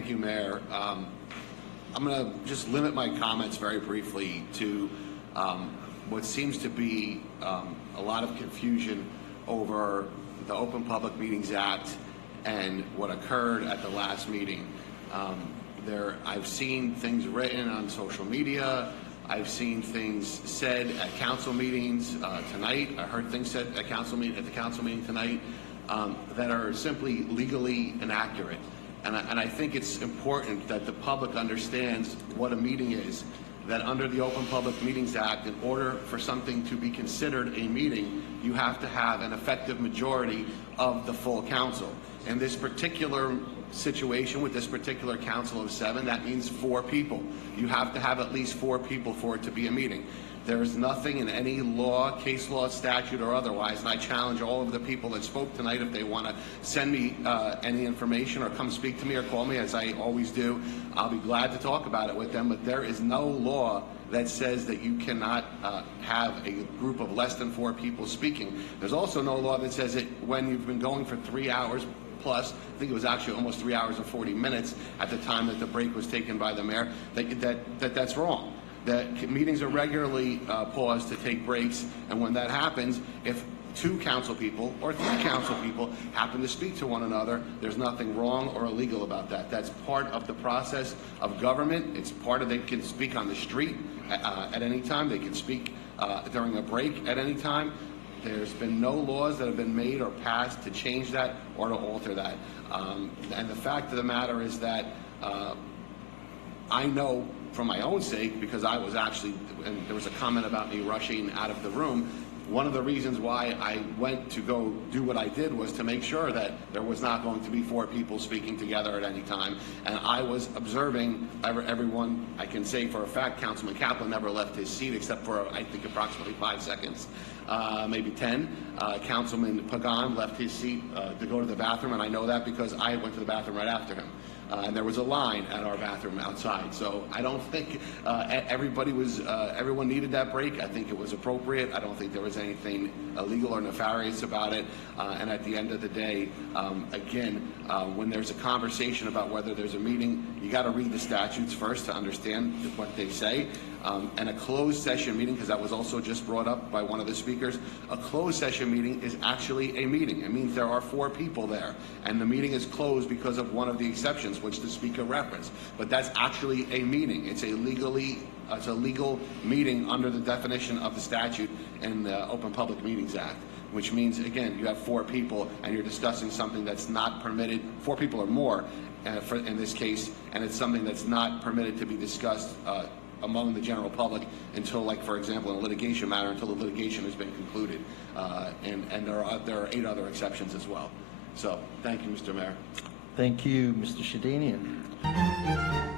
Thank you, Mayor. I'm going to just limit my comments very briefly to what seems to be a lot of confusion over the Open Public Meetings Act and what occurred at the last meeting. I've seen things written on social media. I've seen things said at council meetings tonight. I heard things said at the council meeting tonight that are simply legally inaccurate. And I think it's important that the public understands what a meeting is, that under the Open Public Meetings Act, in order for something to be considered a meeting, you have to have an effective majority of the full council. In this particular situation with this particular council of 7, that means 4 people. You have to have at least 4 people for it to be a meeting. There is nothing in any law, case law, statute, or otherwise, and I challenge all of the people that spoke tonight, if they want to send me any information or come speak to me or call me, as I always do, I'll be glad to talk about it with them, but there is no law that says that you cannot have a group of less than 4 people speaking. There's also no law that says that when you've been going for 3 hours plus, I think it was actually almost 3 hours and 40 minutes at the time that the break was taken by the mayor, that's wrong. That meetings are regularly paused to take breaks, and when that happens, if 2 council people or 3 council people happen to speak to one another, there's nothing wrong or illegal about that. That's part of the process of government. It's part of, they can speak on the street at any time. They can speak during a break at any time. There's been no laws that have been made or passed to change that or to alter that. And the fact of the matter is that I know for my own sake, because I was actually, and there was a comment about me rushing out of the room, one of the reasons why I went to go do what I did was to make sure that there was not going to be 4 people speaking together at any time. And I was observing everyone. I can say for a fact, Councilman Kaplan never left his seat except for, I think, approximately 5 seconds, maybe 10. Councilman Pagan left his seat to go to the bathroom, and I know that because I went to the bathroom right after him. And there was a line at our bathroom outside. So I don't think everyone needed that break. I think it was appropriate. I don't think there was anything illegal or nefarious about it. And at the end of the day, again, when there's a conversation about whether there's a meeting, you got to read the statutes first to understand what they say. And a closed session meeting, because that was also just brought up by one of the speakers, a closed session meeting is actually a meeting. It means there are 4 people there, and the meeting is closed because of one of the exceptions, which the speaker referenced. But that's actually a meeting. It's a legal meeting under the definition of the statute in the Open Public Meetings Act, which means, again, you have 4 people and you're discussing something that's not permitted, 4 people or more in this case, and it's something that's not permitted to be discussed among the general public until, like, for example, in a litigation matter, until the litigation has been concluded. And there are 8 other exceptions as well. So thank you, Mr. Mayor. Thank you, Mr. Shahdanian.